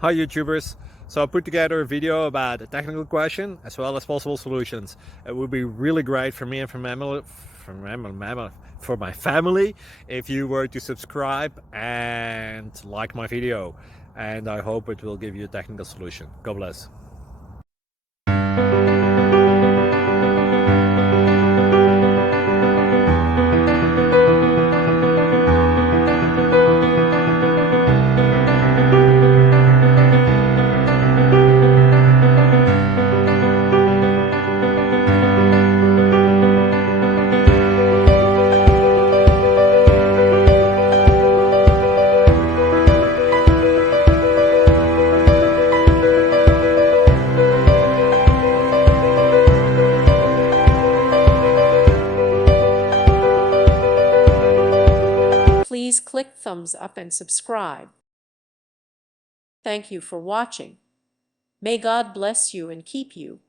Hi YouTubers! So I put together a video about a technical question as well as possible solutions. It would be really great for me and for my family if you were to subscribe and like my video, and I hope it will give you a technical solution. God bless. Please click thumbs up and subscribe. Thank you for watching. May God bless you and keep you.